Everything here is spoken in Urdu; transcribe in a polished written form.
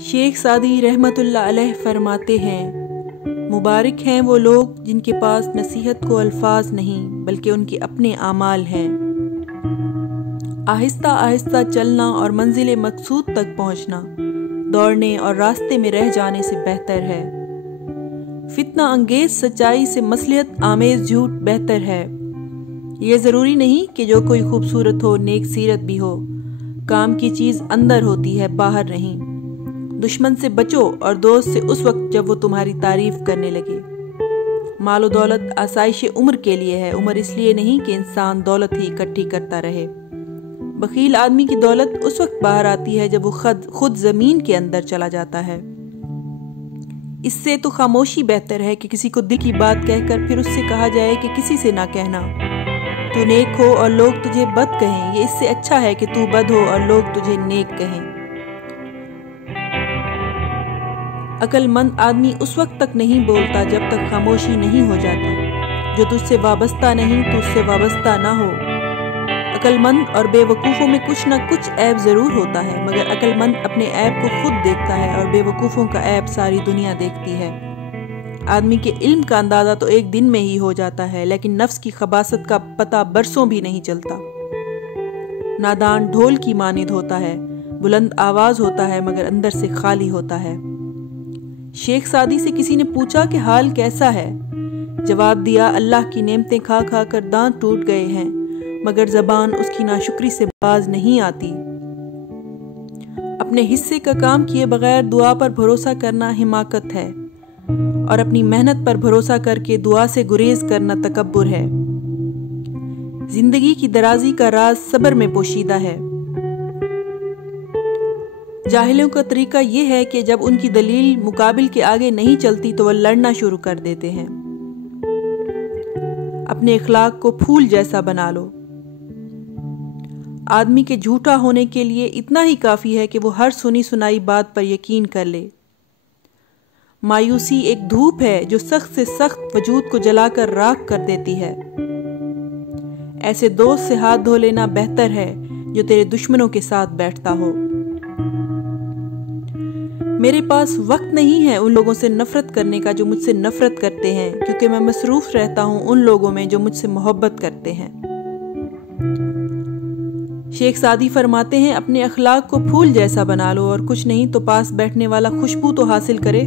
شیخ سعدی رحمۃ اللہ علیہ فرماتے ہیں، مبارک ہیں وہ لوگ جن کے پاس نصیحت کو الفاظ نہیں بلکہ ان کے اپنے اعمال ہیں۔ آہستہ آہستہ چلنا اور منزل مقصود تک پہنچنا دوڑنے اور راستے میں رہ جانے سے بہتر ہے۔ فتنہ انگیز سچائی سے مصلحت آمیز جھوٹ بہتر ہے۔ یہ ضروری نہیں کہ جو کوئی خوبصورت ہو نیک سیرت بھی ہو، کام کی چیز اندر ہوتی ہے باہر نہیں۔ دشمن سے بچو اور دوست سے اس وقت جب وہ تمہاری تعریف کرنے لگے۔ مال و دولت آسائش عمر کے لیے ہے، عمر اس لیے نہیں کہ انسان دولت ہی اکٹھی کرتا رہے۔ بخیل آدمی کی دولت اس وقت باہر آتی ہے جب وہ خود زمین کے اندر چلا جاتا ہے۔ اس سے تو خاموشی بہتر ہے کہ کسی کو دل کی بات کہہ کر پھر اس سے کہا جائے کہ کسی سے نہ کہنا۔ تو نیک ہو اور لوگ تجھے بد کہیں، یہ اس سے اچھا ہے کہ تو بد ہو اور لوگ تجھے نیک کہیں۔ عقل مند آدمی اس وقت تک نہیں بولتا جب تک خاموشی نہیں ہو جاتی۔ جو تجھ سے وابستہ نہیں تو اس سے وابستہ نہ ہو۔ عقل مند اور بے وقوفوں میں کچھ نہ کچھ عیب ضرور ہوتا ہے، مگر عقل مند اپنے عیب کو خود دیکھتا ہے اور بے وقوفوں کا عیب ساری دنیا دیکھتی ہے۔ آدمی کے علم کا اندازہ تو ایک دن میں ہی ہو جاتا ہے، لیکن نفس کی خباثت کا پتہ برسوں بھی نہیں چلتا۔ نادان ڈھول کی مانند ہوتا ہے، بلند آواز ہوتا ہے مگر اندر سے خالی ہوتا ہے۔ شیخ سعدی سے کسی نے پوچھا کہ حال کیسا ہے؟ جواب دیا، اللہ کی نعمتیں کھا کھا کر دانت ٹوٹ گئے ہیں مگر زبان اس کی ناشکری سے باز نہیں آتی۔ اپنے حصے کا کام کیے بغیر دعا پر بھروسہ کرنا حماقت ہے، اور اپنی محنت پر بھروسہ کر کے دعا سے گریز کرنا تکبر ہے۔ زندگی کی درازی کا راز صبر میں پوشیدہ ہے۔ جاہلوں کا طریقہ یہ ہے کہ جب ان کی دلیل مقابل کے آگے نہیں چلتی تو وہ لڑنا شروع کر دیتے ہیں۔ اپنے اخلاق کو پھول جیسا بنا لو۔ آدمی کے جھوٹا ہونے کے لیے اتنا ہی کافی ہے کہ وہ ہر سنی سنائی بات پر یقین کر لے۔ مایوسی ایک دھوپ ہے جو سخت سے سخت وجود کو جلا کر راکھ کر دیتی ہے۔ ایسے دوست سے ہاتھ دھو لینا بہتر ہے جو تیرے دشمنوں کے ساتھ بیٹھتا ہو۔ میرے پاس وقت نہیں ہے ان لوگوں سے نفرت کرنے کا جو مجھ سے نفرت کرتے ہیں، کیونکہ میں مصروف رہتا ہوں ان لوگوں میں جو مجھ سے محبت کرتے ہیں۔ شیخ سعدی فرماتے ہیں، اپنے اخلاق کو پھول جیسا بنا لو اور کچھ نہیں تو پاس بیٹھنے والا خوشبو تو حاصل کرے۔